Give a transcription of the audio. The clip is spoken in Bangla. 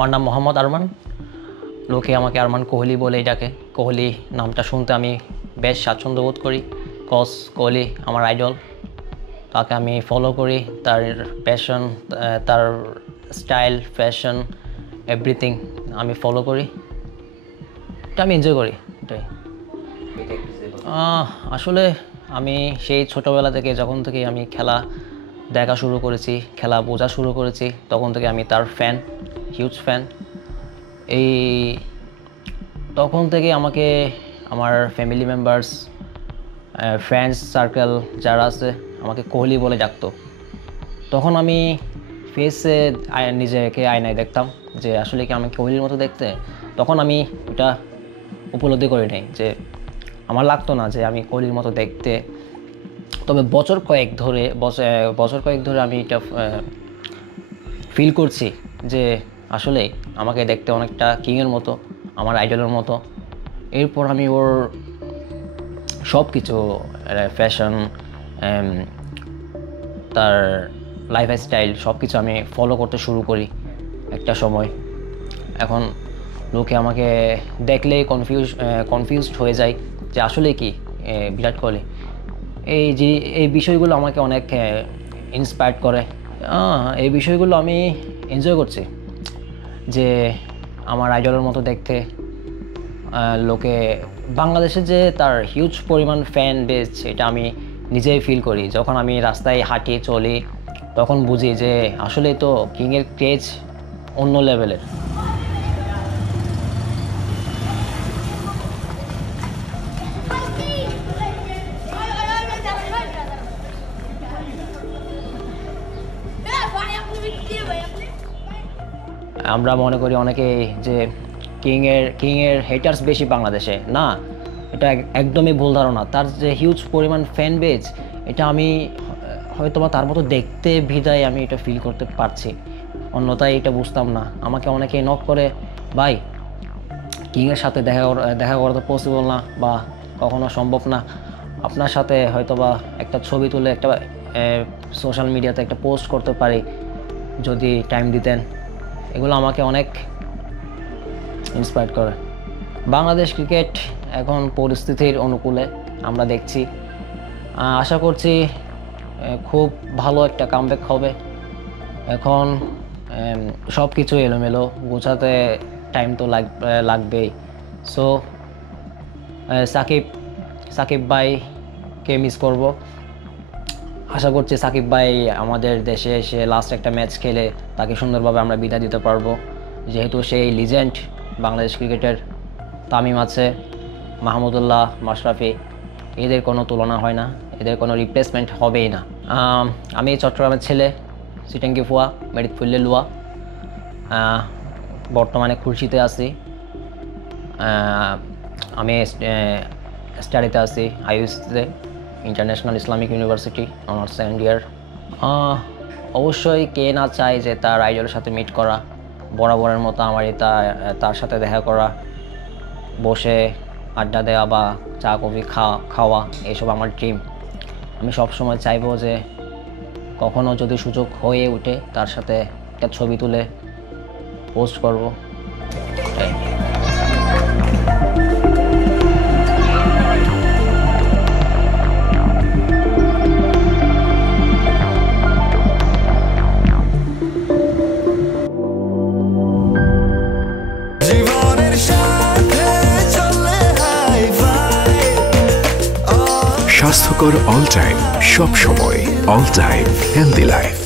আমার নাম মোহাম্মদ আরমান। লোকে আমাকে আরমান কোহলি বলেই ডাকে। কোহলি নামটা শুনতে আমি বেশ স্বাচ্ছন্দ্য বোধ করি। কজ কোহলি আমার আইডল, তাকে আমি ফলো করি। তার প্যাশন, তার স্টাইল, ফ্যাশন, এভরিথিং আমি ফলো করি। এটা আমি এনজয় করি। এটাই আসলে আমি সেই ছোটোবেলা থেকে, যখন থেকে আমি খেলা দেখা শুরু করেছি, খেলা বোঝা শুরু করেছি, তখন থেকে আমি তার ফ্যান, হিউজ ফ্যান। তখন থেকে আমাকে আমার ফ্যামিলি মেম্বার্স, ফ্রেন্ডস সার্কেল যারা আছে আমাকে কোহলি বলে ডাকতো। তখন আমি ফেসে নিজেকে আয়নায় দেখতাম যে আসলে কি আমি কোহলির মতো দেখতে। তখন আমি এটা উপলব্ধি করি নাই, যে আমার লাগতো না যে আমি কোহলির মতো দেখতে। তবে বছর কয়েক ধরে আমি এটা ফিল করছি যে আসলে আমাকে দেখতে অনেকটা কিংয়ের মতো, আমার আইডলের মতো। এরপর আমি ওর সব কিছু, ফ্যাশন, তার লাইফস্টাইল সব কিছু আমি ফলো করতে শুরু করি একটা সময়। এখন লোকে আমাকে দেখলেই কনফিউজড হয়ে যায় যে আসলে কি বিরাট কোহলি। এই বিষয়গুলো আমাকে অনেক ইন্সপায়ার্ড করে। এই বিষয়গুলো আমি এনজয় করছি, যে আমার আইডলের মতো দেখতে। লোকে বাংলাদেশে যে তার হিউজ পরিমাণ ফ্যান বেস, এটা আমি নিজেই ফিল করি। যখন আমি রাস্তায় হাঁটি চলি, তখন বুঝি যে আসলেই তো কিংয়ের ক্রেজ অন্য লেভেলের। আমরা মনে করি অনেকে যে কিংয়ের হেটার্স বেশি বাংলাদেশে। না, এটা একদমই ভুল ধারণা। তার যে হিউজ পরিমাণ ফ্যান বেজ, এটা আমি হয়তো বা তার মতো দেখতে বিদায় আমি এটা ফিল করতে পারছি, অন্যথায় এটা বুঝতাম না। আমাকে অনেকে নক করে, ভাই কিংয়ের সাথে দেখা করা তো পসিবল না, বা কখনো সম্ভব না। আপনার সাথে হয়তো বা একটা ছবি তুলে একটা সোশ্যাল মিডিয়াতে একটা পোস্ট করতে পারি, যদি টাইম দিতেন। এগুলো আমাকে অনেক ইন্সপায়ার করে। বাংলাদেশ ক্রিকেট এখন পরিস্থিতির অনুকূলে আমরা দেখছি। আশা করছি খুব ভালো একটা কামব্যাক হবে। এখন সব কিছু এলোমেলো, গোছাতে টাইম তো লাগবেই। সো সাকিব ভাইকে মিস করব। আশা করছি সাকিব ভাই আমাদের দেশে এসে লাস্ট একটা ম্যাচ খেলে তাকে সুন্দরভাবে আমরা বিদায় দিতে পারবো, যেহেতু সেই লিজেন্ড বাংলাদেশ ক্রিকেটের। তামিম আছে, মাহমুদুল্লাহ, মাশরাফি, এদের কোনো তুলনা হয় না, এদের কোনো রিপ্লেসমেন্ট হবেই না। আমি চট্টগ্রামের ছেলে, সিটাঙ্গি ফুয়া, মেরিত ফুল্লে লুয়া। বর্তমানে খুলশিতে আছি। আমি স্টাডিতে আছি আইইউসিতে, International Islamic University, honours second year. অবশ্যই কে না চায় যে তার আইডলের সাথে মিট করা, বরাবরের মতো আমারই তার সাথে দেখা করা, বসে আড্ডা দেওয়া বা চা কফি খাওয়া, এইসব আমার ড্রিম। আমি সবসময় চাইবো যে কখনো যদি সুযোগ হয়ে ওঠে তার সাথে একটা ছবি তুলে পোস্ট করব। স্বাস্থ্যকর অল টাইম, সব সময় অল টাইম হেলদি লাইফ।